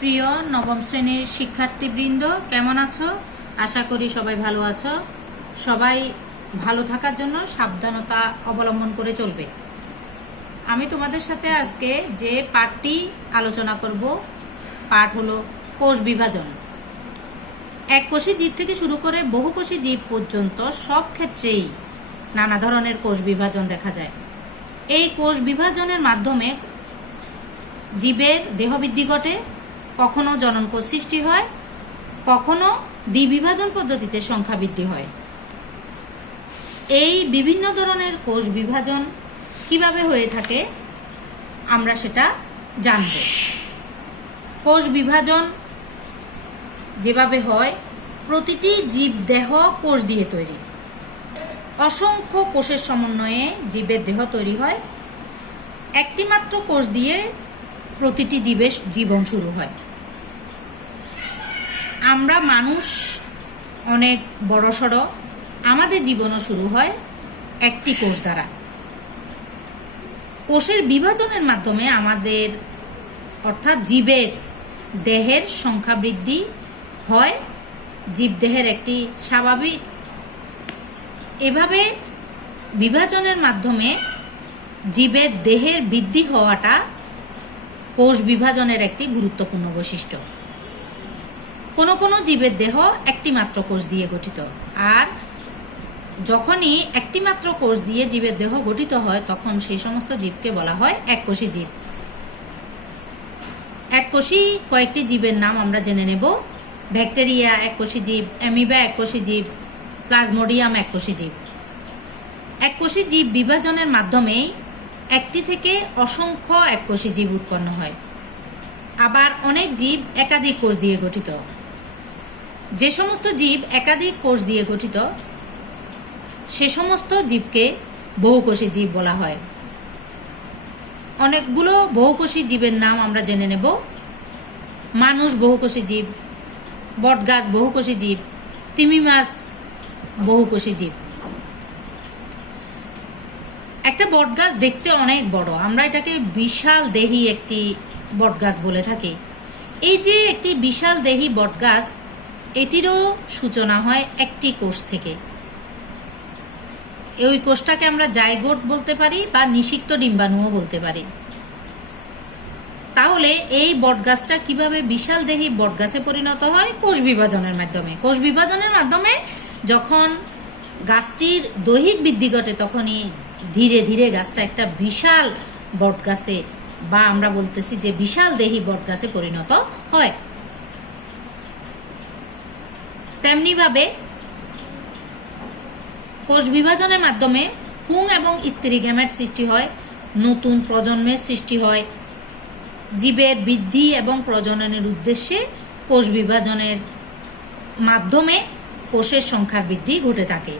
প্রিয় নবম শ্রেণীর শিক্ষার্থীবৃন্দ, কেমন আছো? আশা করি সবাই ভালো আছো। সবাই ভালো থাকার জন্য সাবধানতা অবলম্বন করে চলবে। আমি তোমাদের সাথে আজকে যে পাঠটি আলোচনা করব, পাঠ হলো কোষ বিভাজন। এককোষী জীব থেকে শুরু করে বহুকোষী জীব পর্যন্ত সব ক্ষেত্রেই নানা ধরনের কোষ বিভাজন দেখা যায়। এই কোষ বিভাজনের মাধ্যমে জীবের দেহবৃদ্ধি ঘটে, কখনো জননকোষ সৃষ্টি হয়, কখনো দ্বিবিভাজন পদ্ধতিতে সংখ্যা বৃদ্ধি হয়। এই বিভিন্ন ধরনের কোষ বিভাজন কিভাবে হয়ে থাকে আমরা সেটা জানব। কোষ বিভাজন যেভাবে হয়, প্রতিটি জীব দেহ কোষ দিয়ে তৈরি। অসংখ্য কোষের সমন্বয়ে জীবের দেহ তৈরি হয়। একটি মাত্র কোষ দিয়ে প্রতিটি জীবের জীবন শুরু হয়। আমরা মানুষ অনেক বড়সড়, আমাদের জীবনও শুরু হয় একটি কোষ দ্বারা। কোষের বিভাজনের মাধ্যমে আমাদের অর্থাৎ জীবের দেহের সংখ্যা বৃদ্ধি হয়, জীবদেহের একটি স্বাভাবিক। এভাবে বিভাজনের মাধ্যমে জীবের দেহের বৃদ্ধি হওয়াটা কোষ বিভাজনের একটি গুরুত্বপূর্ণ বৈশিষ্ট্য। কোনো কোনো জীবের দেহ একটি মাত্র কোষ দিয়ে গঠিত, আর যখনই একটি মাত্র কোষ দিয়ে জীবের দেহ গঠিত হয় তখন সেই সমস্ত জীবকে বলা হয় এককোষী জীব। এককোষী কয়েকটি জীবের নাম আমরা জেনে নেব। ব্যাকটেরিয়া এককোষী জীব, অ্যামিবা এককোষী জীব, প্লাজমোডিয়াম এককোষী জীব। এককোষী জীব বিভাজনের মাধ্যমেই একটি থেকে অসংখ্য এককোষী জীব উৎপন্ন হয়। আবার অনেক জীব একাধিক কোষ দিয়ে গঠিত। যে সমস্ত জীব একাধিক কোষ দিয়ে গঠিত সে সমস্ত জীবকে বহুকোষী জীব বলা হয়। অনেকগুলো বহুকোষী জীবের নাম আমরা জেনে নেব। মানুষ বহুকোষী জীব, বটগাছ বহুকোষী জীব, তিমি মাছ বহুকোষী জীব। একটা বটগাছ দেখতে অনেক বড়, আমরা এটাকে বিশাল দেহী একটি বটগাছ বলে থাকি। এই যে একটি বিশাল দেহী বটগাছ, এটিরও সূচনা হয় একটি কোষ থেকে। ওই কোষটাকে আমরা জাইগোট বলতে পারি বা নিষিক্ত ডিম্বাণুও বলতে পারি। তাহলে এই বটগাছটা কিভাবে বিশাল দেহী বটগাছে পরিণত হয়? কোষ বিভাজনের মাধ্যমে। কোষ বিভাজনের মাধ্যমে যখন গাছটির দৈহিক বৃদ্ধি ঘটে তখনই ধীরে ধীরে গাছটা একটা বিশাল বটগাছে বা আমরা বলতেছি যে বিশাল দেহী বটগাছে পরিণত হয়। তেমনিভাবে কোষ বিভাজনের মাধ্যমে পুং এবং স্ত্রী গ্যামেট সৃষ্টি হয়, নতুন প্রজন্মের সৃষ্টি হয়। জীবের বৃদ্ধি এবং প্রজননের উদ্দেশ্যে কোষ বিভাজনের মাধ্যমে কোষের সংখ্যার বৃদ্ধি ঘটে থাকে।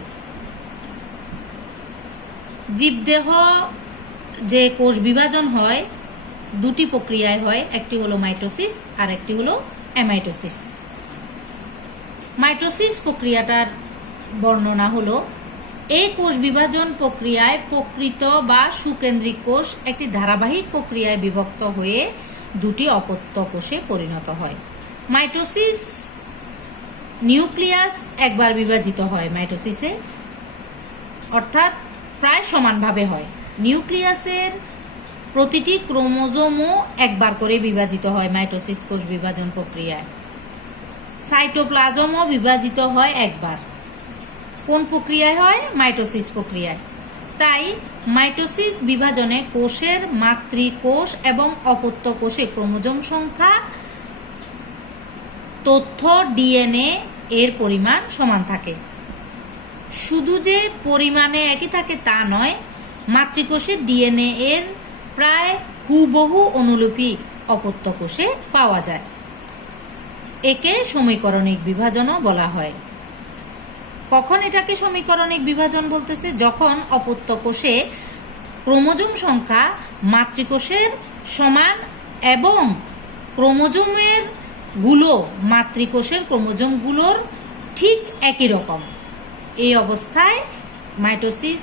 জীবদেহ যে কোষ বিভাজন হয় দুটি প্রক্রিয়ায় হয়, একটি হলো মাইটোসিস আর একটি হলো অ্যামাইটোসিস। মাইটোসিস প্রক্রিয়াটার বর্ণনা হলো, এই কোষ বিভাজন প্রক্রিয়ায় প্রকৃত বা সুকেন্দ্রিক কোষ একটি ধারাবাহিক প্রক্রিয়ায় বিভক্ত হয়ে দুটি অপত্য কোষে পরিণত হয়। মাইটোসিস নিউক্লিয়াস একবার বিভাজিত হয় মাইটোসিসে, অর্থাৎ প্রায় সমানভাবে হয়। নিউক্লিয়াসের প্রতিটি ক্রোমোজোমও একবার করে বিভাজিত হয় মাইটোসিস কোষ বিভাজন প্রক্রিয়ায়। সাইটোপ্লাজমও বিভাজিত হয় একবার। কোন প্রক্রিয়ায় হয়? মাইটোসিস প্রক্রিয়ায়। তাই মাইটোসিস বিভাজনে কোষের মাতৃকোষ এবং অপত্য কোষে ক্রোমোজোম সংখ্যা, তথ্য ডিএনএ এর পরিমাণ সমান থাকে। শুধু যে পরিমাণে একই থাকে তা নয়, মাতৃকোষের ডিএনএ এর প্রায় হুবহু অনুলিপি অপত্য কোষে পাওয়া যায়। একে সমীকরণিক বিভাজনও বলা হয়। কখন এটাকে সমীকরণিক বিভাজন বলতেছে? যখন অপত্য কোষে ক্রোমোজোম সংখ্যা মাতৃকোষের সমান এবং ক্রোমোজোমের গুলো মাতৃকোষের ক্রোমোজোমগুলোর ঠিক একই রকম। এই অবস্থায় মাইটোসিস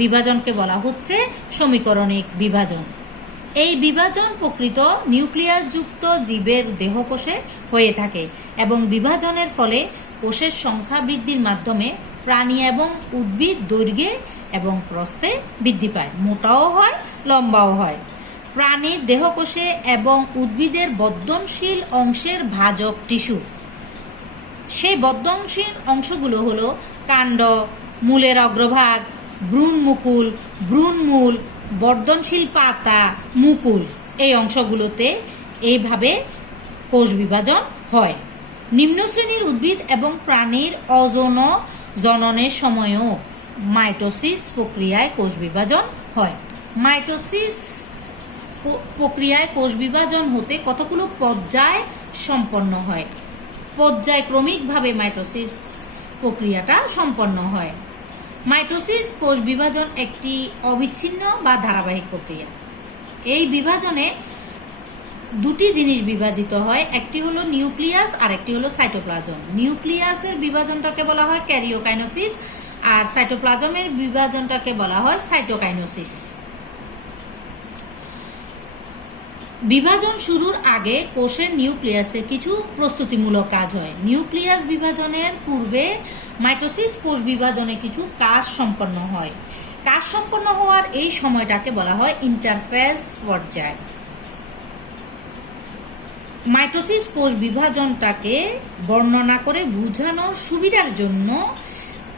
বিভাজনকে বলা হচ্ছে সমীকরণিক বিভাজন। এই বিভাজন প্রকৃত নিউক্লিয়াসযুক্ত জীবের দেহকোষে হয়ে থাকে এবং বিভাজনের ফলে কোষের সংখ্যা বৃদ্ধির মাধ্যমে প্রাণী এবং উদ্ভিদ দৈর্ঘ্যে এবং প্রস্থে বৃদ্ধি পায়, মোটাও হয়, লম্বাও হয়। প্রাণীর দেহকোষে এবং উদ্ভিদের বর্ধনশীল অংশের ভাজক টিস্যু। সেই বর্ধনশীল অংশগুলো হলো কাণ্ড, মূলের অগ্রভাগ, ভ্রূণমুকুল, ভ্রূণমূল, বর্ধনশীল পাতা, মুকুল। এই অংশগুলোতে এইভাবে কোষ বিভাজন হয়। নিম্ন শ্রেণীর উদ্ভিদ এবং প্রাণীর অযৌন জননের সময়ও মাইটোসিস প্রক্রিয়ায় কোষ বিভাজন হয়। মাইটোসিস প্রক্রিয়ায় কোষ বিভাজন হতে কতগুলো পর্যায় সম্পন্ন হয়। পর্যায়ক্রমিকভাবে মাইটোসিস প্রক্রিয়াটা সম্পন্ন হয়। মাইটোসিস কোষ বিভাজন একটি অবিচ্ছিন্ন বা ধারাবাহিক প্রক্রিয়া। এই বিভাজনে দুটি জিনিস বিভাজিত হয়, একটি হলো নিউক্লিয়াস আর একটি হলো সাইটোপ্লাজম। নিউক্লিয়াসের বিভাজনটাকে বলা হয় ক্যারিওকাইনোসিস আর সাইটোপ্লাজমের বিভাজনটাকে বলা হয় সাইটোকাইনোসিস। বিভাজন শুরুর আগে কোষের নিউক্লিয়াসে কিছু প্রস্তুতিমূলক কাজ হয়। নিউক্লিয়াস বিভাজনের পূর্বে মাইটোসিস কোষ বিভাজনে কিছু কাজ সম্পন্ন হয়। কাজ সম্পন্ন হওয়ার এই সময়টাকে বলা হয় ইন্টারফেজ পর্যায়। মাইটোসিস কোষ বিভাজনটাকে বর্ণনা করে বোঝানোর সুবিধার জন্য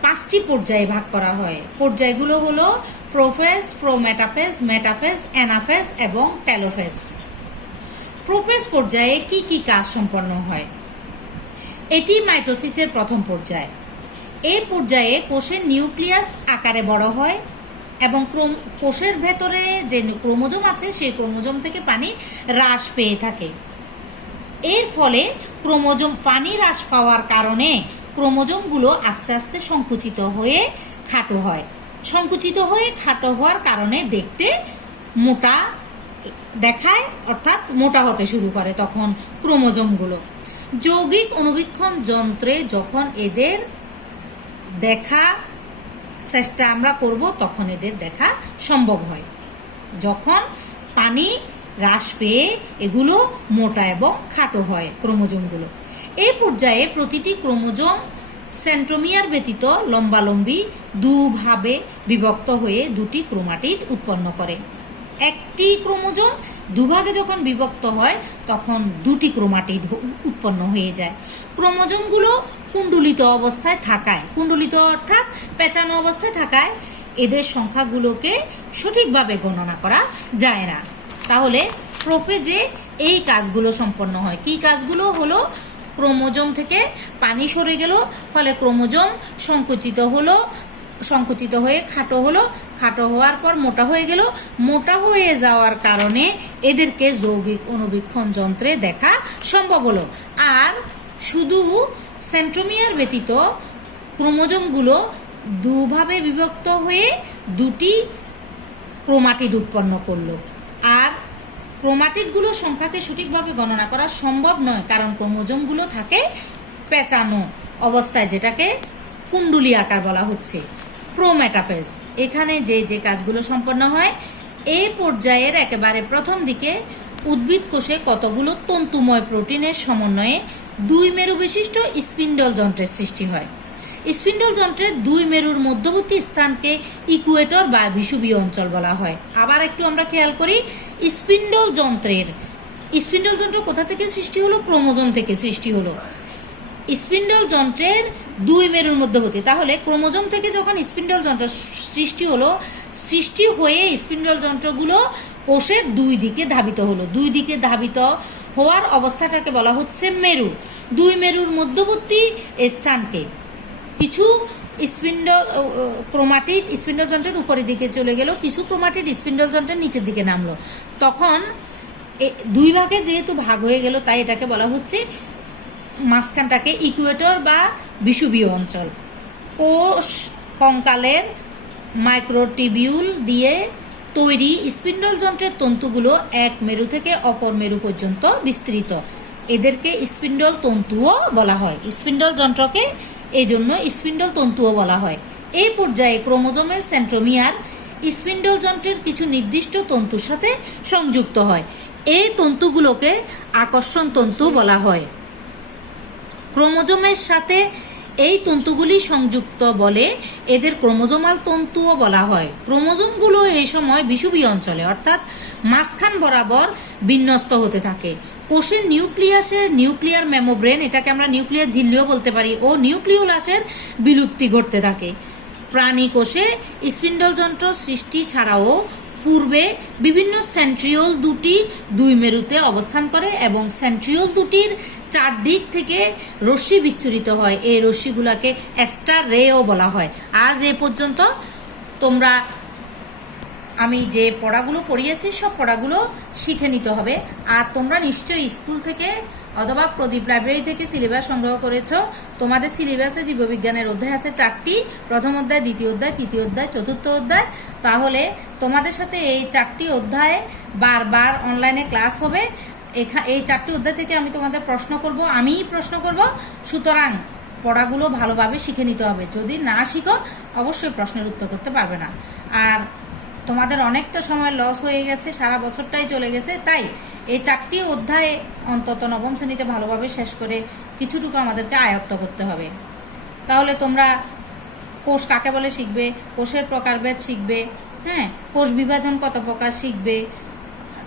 5টি পর্যায়ে ভাগ করা হয়। পর্যায়গুলো হলো প্রোফেজ, প্রোমেটাফেজ, মেটাফেজ, অ্যানাফেজ এবং টেলোফেজ। প্রোফেজ পর্যায়ে কি কি কাজ সম্পন্ন হয়? এটি মাইটোসিসের প্রথম পর্যায়। এই পর্যায়ে কোষের নিউক্লিয়াস আকারে বড় হয় এবং কোষের ভেতরে যে ক্রোমোজোম আছে সেই ক্রোমোজোম থেকে পানি হ্রাস পেয়ে থাকে। এর ফলে পানি হ্রাস পাওয়ার কারণে ক্রোমোজোমগুলো আস্তে আস্তে সংকুচিত হয়ে খাটো হয়। সংকুচিত হয়ে খাটো হওয়ার কারণে দেখতে মোটা দেখায়, অর্থাৎ মোটা হতে শুরু করে তখন ক্রোমোজোমগুলো। যৌগিক অণুবীক্ষণ যন্ত্রে যখন এদের দেখা চেষ্টা আমরা করব তখন এদের দেখা সম্ভব হয়। যখন পানি হ্রাস পেয়ে এগুলো মোটা এবং খাটো হয় ক্রোমোজোমগুলো। এই পর্যায়ে প্রতিটি ক্রোমোজোম সেন্ট্রোমিয়ার ব্যতীত লম্বালম্বি দুভাবে বিভক্ত হয়ে দুটি ক্রোমাটিড উৎপন্ন করে। একটি ক্রোমোজোম দুভাগে যখন বিভক্ত হয় তখন দুটি ক্রোমাটিড উৎপন্ন হয়ে যায়। ক্রোমোজোমগুলো কুণ্ডলিত অবস্থায় থাকায়, কুণ্ডলিত অর্থাৎ পেঁচানো অবস্থায় থাকায় এদের সংখ্যাগুলোকে সঠিকভাবে গণনা করা যায় না। তাহলে প্রোফেজে এই কাজগুলো সম্পন্ন হয়। কি কাজগুলো হলো? ক্রোমোজোম থেকে পানি সরে গেল, ফলে ক্রোমোজোম সংকুচিত হয়ে খাটো হলো, খাটো হওয়ার পর মোটা হয়ে গেল, মোটা হয়ে যাওয়ার কারণে এদেরকে যৌগিক অণুবীক্ষণ যন্ত্রে দেখা সম্ভব হলো। আর শুধু সেন্ট্রোমিয়ার ব্যতীত ক্রোমোজোমগুলো দুভাবে বিভক্ত হয়ে দুটি ক্রোমাটিড উৎপন্ন করলো। আর ক্রোমাটিডগুলোর সংখ্যাকে সঠিকভাবে গণনা করা সম্ভব নয়, কারণ ক্রোমোজোমগুলো থাকে পেঁচানো অবস্থায়, যেটাকে কুণ্ডলী আকার বলা হচ্ছে। প্রোমেটাফেজ, এখানে যে কাজগুলো সম্পন্ন হয়, এই পর্যায়ের একেবারে প্রথম দিকে উদ্ভিদ কোষে কতগুলো তন্তুময় প্রোটিনের সমন্বয়ে 2 মেরু বিশিষ্ট স্পিন্ডল যন্ত্রের সৃষ্টি হয়। স্পিন্ডল যন্ত্রের 2 মেরুর মধ্যবর্তী স্থানকে ইকুয়েটর বা বিষুবীয় অঞ্চল বলা হয়। আবার একটু আমরা খেয়াল করি, স্পিন্ডল যন্ত্র কোথা থেকে সৃষ্টি হলো? ক্রোমোজোম থেকে সৃষ্টি হলো। স্পিন্ডল যন্ত্রের 2 মেরুর মধ্যবর্তী, তাহলে ক্রোমোজোম থেকে যখন স্পিন্ডল যন্ত্র সৃষ্টি হলো, সৃষ্টি হয়ে স্পিন্ডল যন্ত্রগুলো কোষের 2 দিকে ধাবিত হলো। 2 দিকে ধাবিত হওয়ার অবস্থাটাকে বলা হচ্ছে মেরু। 2 মেরুর মধ্যবর্তী স্থানকে কিছু ক্রোমাটিড স্পিন্ডল যন্ত্রের উপরের দিকে চলে গেল, কিছু ক্রোমাটিড স্পিন্ডল যন্ত্রের নিচের দিকে নামলো। তখন 2 ভাগে যেহেতু ভাগ হয়ে গেল, তাই এটাকে বলা হচ্ছে মাঝখানটাকে ইকুয়েটর বা বিষুবীয় অঞ্চল। কোষ কঙ্কালের মাইক্রোটিবিউল দিয়ে তৈরি স্পিন্ডল যন্ত্রের তন্তুগুলো এক মেরু থেকে অপর মেরু পর্যন্ত বিস্তৃত। এদেরকে স্পিন্ডল তন্তুও বলা হয়। স্পিন্ডল যন্ত্রকে এই জন্য স্পিন্ডল তন্তুও বলা হয়। এই পর্যায়ে ক্রোমোজোমের সেন্ট্রোমিয়ার স্পিন্ডল যন্ত্রের কিছু নির্দিষ্ট তন্তুর সাথে সংযুক্ত হয়। এই তন্তুগুলোকে আকর্ষণ তন্তু বলা হয়। ক্রোমোজোমের সাথে এই তন্তুগুলি সংযুক্ত বলে এদের ক্রোমোজোমাল তন্তুও বলা হয়। ক্রোমোজোমগুলো এই সময় বিষুবীয় অঞ্চলে অর্থাৎ মাঝখান বরাবর বিন্যস্ত হতে থাকে। কোষের নিউক্লিয়াসের নিউক্লিয়ার মেমোব্রেন, এটাকে আমরা নিউক্লিয়ার ঝিল্লিও বলতে পারি, ও নিউক্লিওলাসের বিলুপ্তি ঘটতে থাকে। প্রাণী কোষে স্পিন্ডল যন্ত্র সৃষ্টি ছাড়াও পূর্বে বিভিন্ন সেন্ট্রিওল দুটি দুই মেরুতে অবস্থান করে এবং সেন্ট্রিওল দুটির চারদিক থেকে রশ্মি বিচ্ছুরিত হয়। এই রশ্মিগুলোকে অ্যাস্টার রেও বলা হয়। আজ এ পর্যন্ত তোমরা আমি যে পড়াগুলো পড়িয়েছি সব পড়াগুলো শিখে নিতে হবে। আর তোমরা নিশ্চয়ই স্কুল থেকে অথবা প্রদীপ লাইব্রেরি থেকে সিলেবাস সংগ্রহ করেছো। তোমাদের সিলেবাসে জীববিজ্ঞানের অধ্যায় আছে 4টি, প্রথম অধ্যায়, দ্বিতীয় অধ্যায়, তৃতীয় অধ্যায়, চতুর্থ অধ্যায়। তাহলে তোমাদের সাথে এই 4টি অধ্যায়ে বারবার অনলাইনে ক্লাস হবে। এই 4টি অধ্যায় থেকে আমি তোমাদের প্রশ্ন করব, আমিই প্রশ্ন করব। সুতরাং পড়াগুলো ভালোভাবে শিখে নিতে হবে। যদি না শিখো অবশ্যই প্রশ্নের উত্তর করতে পারবে না। আর তোমাদের অনেকটা সময় লস হয়ে গেছে, সারা বছরটাই চলে গেছে। তাই এই 4টি অধ্যায়ে অন্তত নবম শ্রেণীতে ভালোভাবে শেষ করে কিছুটুকু আমাদেরকে আয়ত্ত করতে হবে। তাহলে তোমরা কোষ কাকে বলে শিখবে, কোষের প্রকারভেদ শিখবে, হ্যাঁ, কোষ বিভাজন কত প্রকার শিখবে।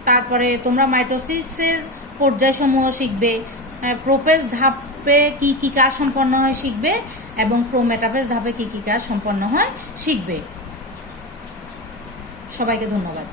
তারপরে তোমরা মাইটোসিসের পর্যায়সমূহ শিখবে, প্রোফেজ ধাপে কি কি কাজ সম্পন্ন হয় শিখবে এবং প্রোমেটাফেজ ধাপে কি কি কাজ সম্পন্ন হয় শিখবে। সবাইকে ধন্যবাদ।